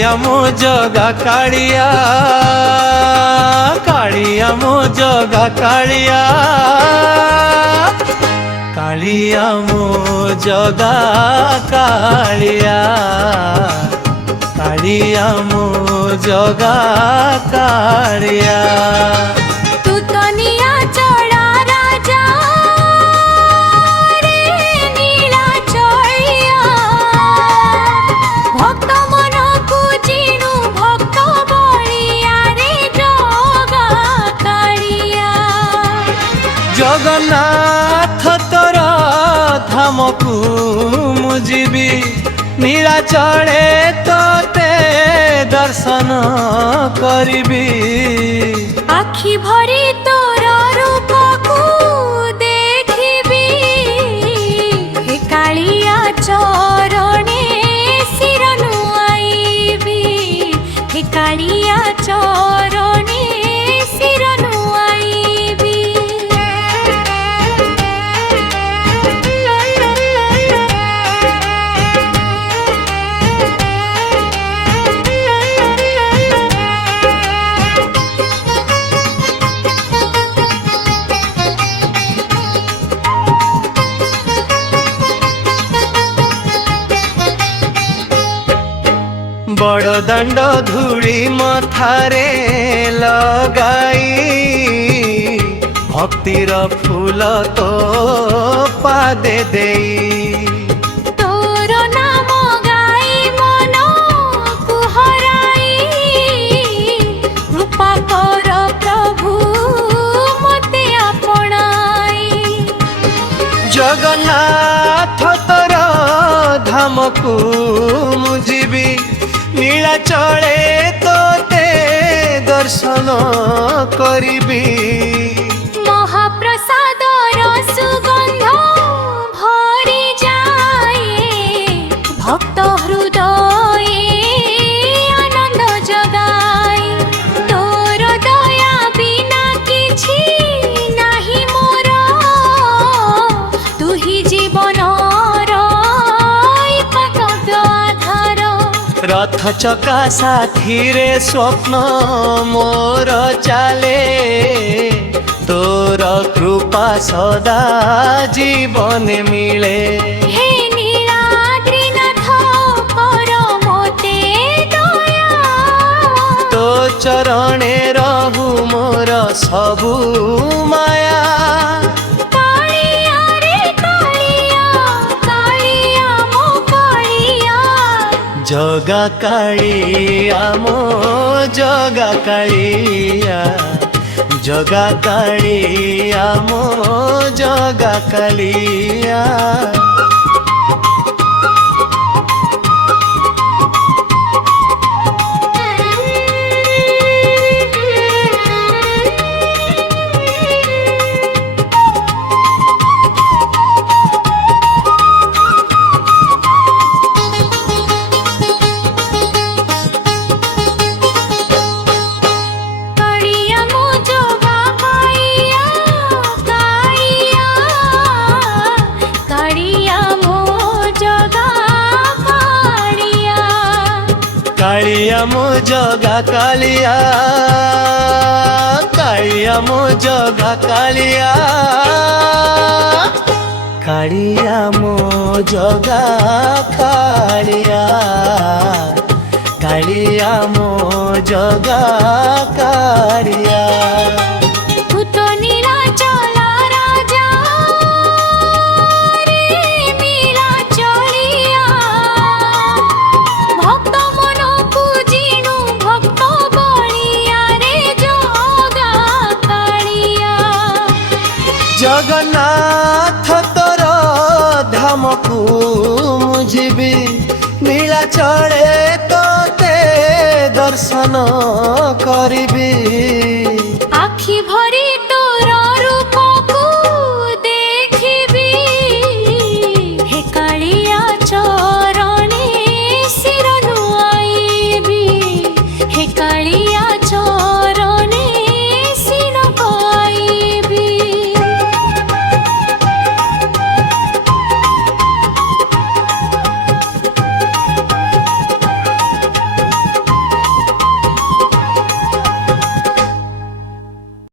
कालिया मो जगा कालिया कालिया मो जगा कालिया कालिया मो जगा कालिया कालिया मो जगा कालिया तू तो निया चढ़ा राजा रे नीला चढ़िया भक्त मन को जिणु भक्त बलिया रे जगा कालिया जगन्नाथ तोर धाम को मुझी नीलाचले तोते दर्शन करिबी आखि भरी तोर रूप को देखिबी हे कालिया चरणे सिर नुआईबी हे कालिया चरणे सिर नुआईबी बड़ दंड धूली मथारे लगाई भक्तिर फूल तो पादे देई तोर नाम गाई मन को हराई कृपा कर प्रभु मते अपनाई जगन्नाथ तोर धाम को मुझी नीलाचले तोते दर्शन करिबी महाप्रसाद सुगंध भरी जाए भक्त हृदय आनंद जगाए तोर दया बिना किछि नाही मोर तू ही जीवन रथ चका साथी रे स्वप्न मोर चाले तोर कृपा सदा जीवन मिले हे नीलाद्रिनाथ कर मोते दया तो चरणे रहु मोर सबु माया कालिया रे कालिया कालिया मो कालिया जगा कालिया मो जगा कालिया जगा कालिया मो जगा कालिया कालिया मो जगा कालिया कालिया मो जगा कालिया कालिया मो जगा कालिया कालिया मो जगा कालिया तू तो नीला चला राजा रे नीला चलिया भक्त मन को जिणु भक्त बलिया रे जगा कालिया जगन्नाथ तोर धाम को मुझी नीलाचले तोते दर्शन करिबी आखि भरी तोर रूप को देखिबी हे कालिया चरणे सिर नुआईबी हे कालिया